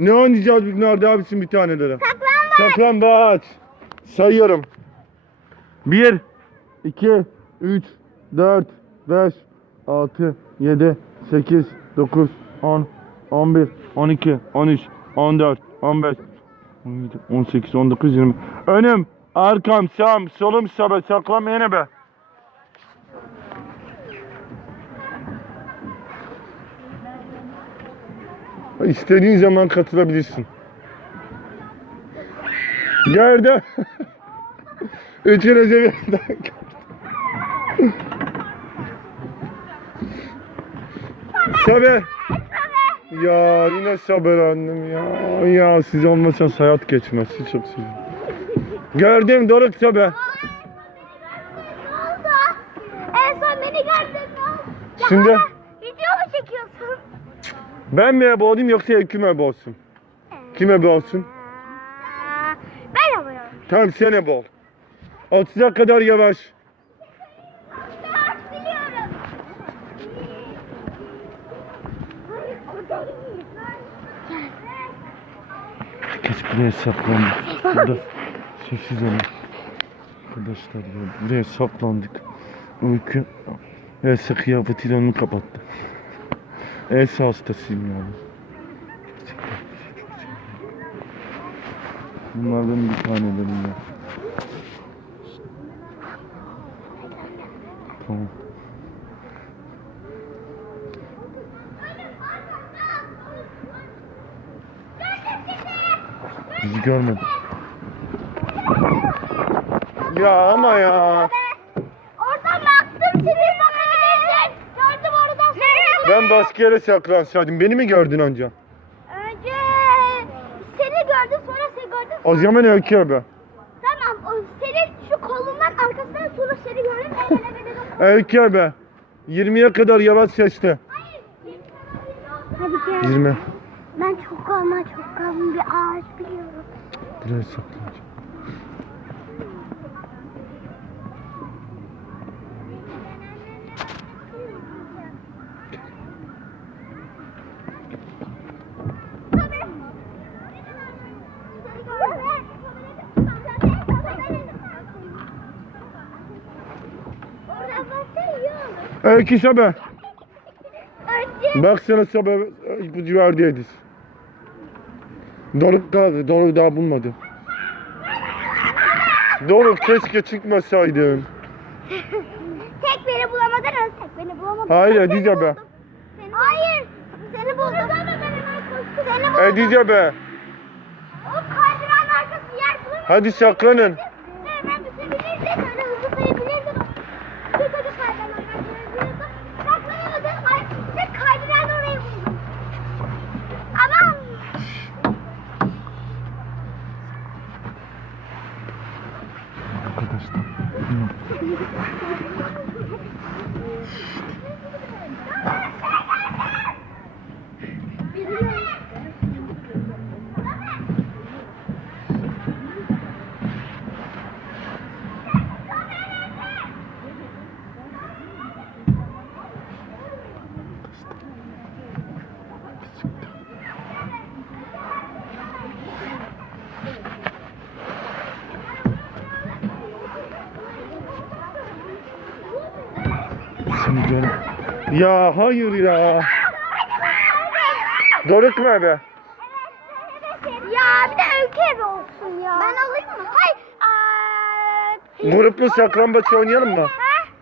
Ne oynayacağız biz nerede abisin bir taneleri? Saklambaç. Saklambaç. Sayıyorum. 1, 2, 3, 4, 5, 6, 7, 8, 9, 10, 11, 12, 13, 14, 15, 17, 18, 19, 20. Önüm, arkam, sağım, solum, sabe, saklanmayana be. İstediğin zaman katılabilirsin. Gördüm. Üçünüzü birden Sabe. Ya yine sabelendim ya. Ya siz olmasanız hayat geçmez. Sizi çok seviyorum. Gördüm Doruk Sabe. Ne oldu? En son beni gördün mü? Ya Şimdi- hala Video mu çekiyorsun? Ben mi ebe olayım yoksa kim ebe olsun? Kim ebe olsun? Ben yapıyorum. Tamam sen ebe ol. 30'a kadar yavaş. Herkes buraya saklandı. Burada sessiz olun. Arkadaşlar ya buraya saklandık. Öykü Elsa kıyafetiyle onu kapattı. Elsa hastasıyım yani. Bunlardan bir tanelerim ya. Tamam. Bizi görmedi. Ya ama ya. Oradan baktım sizi bakabilirdin. Gördüm oradan Ben başka yere saklansaydım. Beni mi gördün önce? Önce seni gördüm sonra seni gördüm. O zaman Öykü abi. Tamam o senin şu kolundan arkasından sonra seni gördüm. El ele dokun. Öykü abi. 20'ye kadar yavaş. Hadi gel. 20. Ben çok kalma çok kalın bir ağaç biliyorum. Buraya saklanacağım. Oradan baksa Sabe. Önce Baksana Sabe ipucu verdi Ediz. Doruk kaldı. Doruk daha bulmadı. Doruk keşke çıkmasaydın. tek beni bulamadın az tek beni bulamadın. Hayır, Seni Hadice be. Hayır. Seni buldum. Seni buldum. Edize be. O kaydıran arkası yer bulamadım. Hadi saklanın. 方した。うん Seni gör. Ya hayır ya. Doruk be? Ya bir de öykü olsun ya. Ben alayım mı? Hayır. Aa, Gruplu saklambaç oynayalım mı? Ha?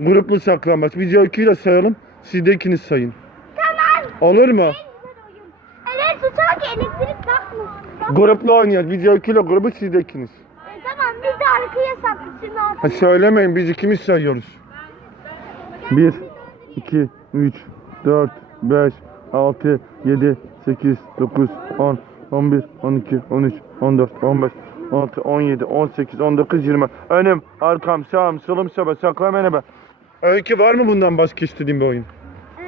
Gruplu saklambaç. Biz öyküyle sayalım. Siz de ikiniz sayın. Tamam. Olur mu? Evet ki elektrik takmasın. Gruplu oynayacağız. Biz öyküyle grubu siz de ikiniz. E, tamam biz de arkaya saklı şimdi Ha, söylemeyin biz ikimiz sayıyoruz. 1, 2, 3, 4, 5, 6, 7, 8, 9, 10, 11, 12, 13, 14, 15, 16, 17, 18, 19, 20. Önüm, arkam, sağım, solum, sobe, saklamene be. Öykü var mı bundan başka istediğin bir oyun? Ee,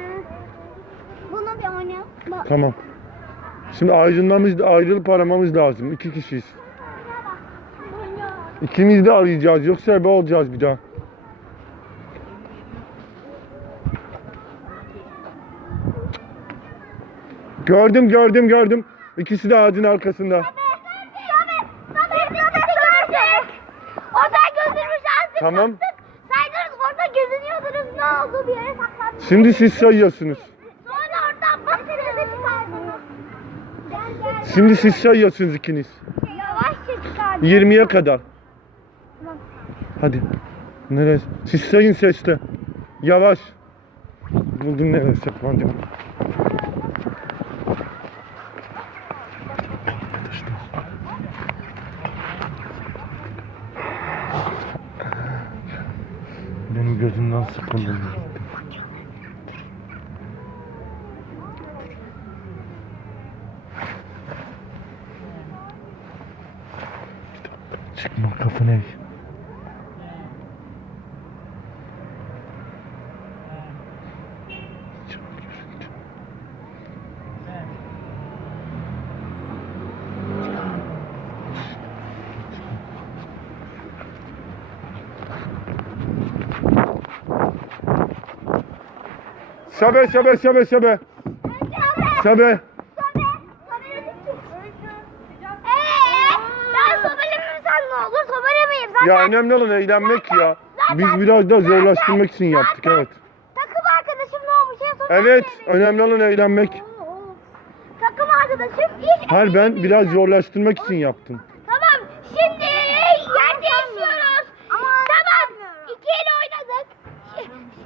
bunu bir oynayalım. Bak. Tamam. Şimdi ayrılmamız, ayrılıp aramamız lazım. İki kişiyiz. İkimiz de arayacağız. Yoksa ebe olacağız bir daha. Gördüm, gördüm, gördüm. İkisi de ağacın arkasında. Oradan gözünümüzü azıcık Tamam. Saydınız orada geziniyordunuz. Ne oldu bir yere saklandınız. Şimdi siz sayıyorsunuz. Sonra oradan baktınız çıkardınız. Şimdi siz sayıyorsunuz ikiniz. Yavaşça çıkardınız. 20'ye kadar. Hadi. Neresi? Siz sayın sesle. Yavaş. Buldum nereye saklanacağım. Benim gözümden sıkıldım. Şabe şabe şabe şabe. Şabe. Zaten Ya önemli olan eğlenmek ya. Biz biraz daha zorlaştırmak için yaptık evet. takım arkadaşım ne olmuş? En Evet önemli olan eğlenmek. Takım arkadaşım hiç Hayır ben biraz zorlaştırmak için yaptım. Tamam şimdi yer değişiyoruz. Tamam iki el oynadık.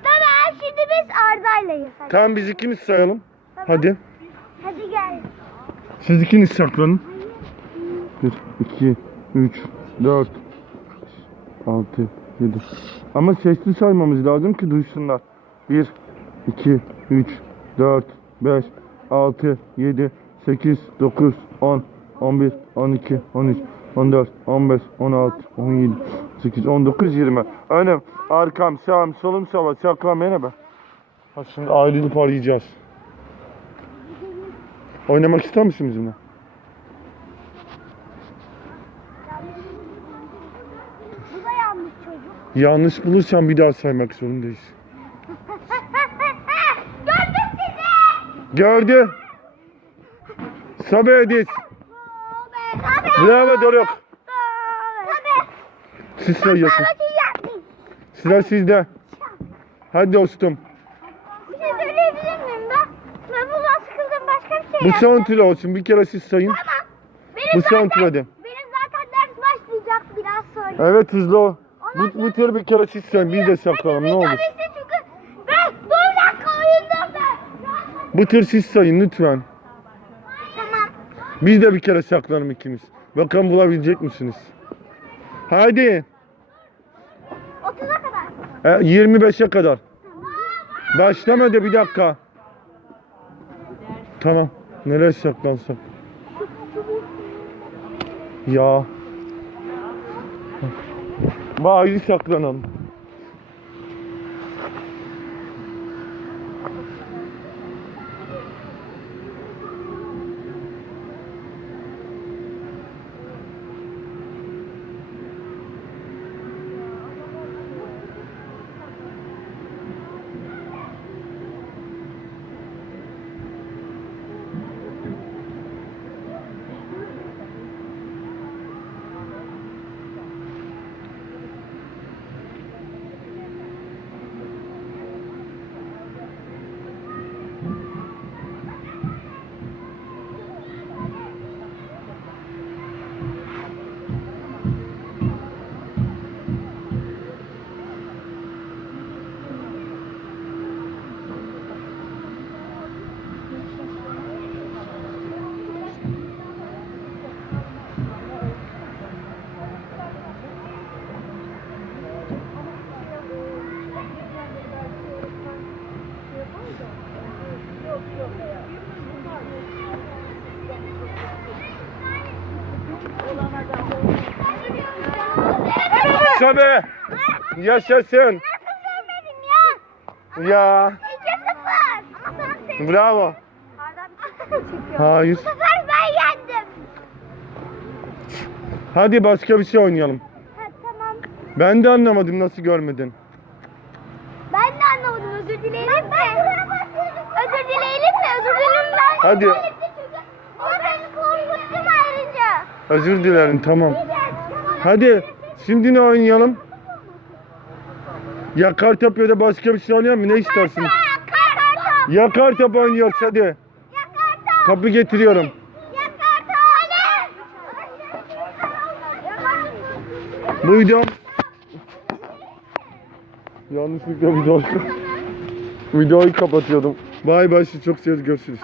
Tamam şimdi biz Arda'ylayız. Hadi. Tamam biz ikimiz sayalım. Hadi. Hadi gel. Siz ikiniz saklanın. 1, 2, 3, 4, 6, 7. Ama sesli saymamız lazım ki duysunlar. 1, 2, 3, 4, 5, 6, 7, 8, 9, 10, 11, 12, 13, 14, 15, 16, 17, 8, 19, 20. Önüm, arkam, sağım, solum, sava, saklan beni be. Ha şimdi ayrılıp arayacağız. Oynamak ister misin bizimle? Bu da yanlış çocuk. Yanlış bulursan bir daha saymak zorundayız. Gördüm sizi. Gördü. Sabe Edis. Tabii. Bravo Doruk. Tabii. Siz sayıyorsun. Sıra sizde. Hadi dostum. Bir şey söyleyebilir miyim ben? Ben bundan sıkıldım başka bir şey Bu son yapacağım. tur olsun. Bir kere siz sayın. Tamam. Benim Bu zaten, son tur hadi. Benim zaten ders başlayacak biraz sonra. Evet hızlı ol. Bu, bu tur bir kere siz sayın. Biz de saklanalım ne olur. Çünkü ben dur dakika oyundum ben. Bu tur siz sayın lütfen. Tamam. Biz de bir kere saklanalım ikimiz. Bakalım bulabilecek misiniz? Hadi. 30'a kadar. E, 25'e kadar. Başlamadı bir dakika. Tamam. Nereye saklansak? Ya. Bari saklanalım. Sabe. Yaşasın. Görmedim ya. Ya. 2-0. Ama sen sen. Bravo. Hayır. Bu sefer ben yendim. Hadi başka bir şey oynayalım. Ha, tamam. Ben de anlamadım nasıl görmedin. Ben de anlamadım. Özür dileyelim mi? Özür dileyelim mi? Özür dilerim ben. Hadi. Ama ben Özür dilerim tamam. Hadi şimdi ne oynayalım? Ya kartop ya da başka bir şey oynayalım mı? Ne istersiniz? Yakartop. Ya kartop oynuyoruz hadi. Kapı getiriyorum. Duydum. Yanlışlıkla video Videoyu kapatıyordum. Bay bay sizi çok seviyoruz görüşürüz.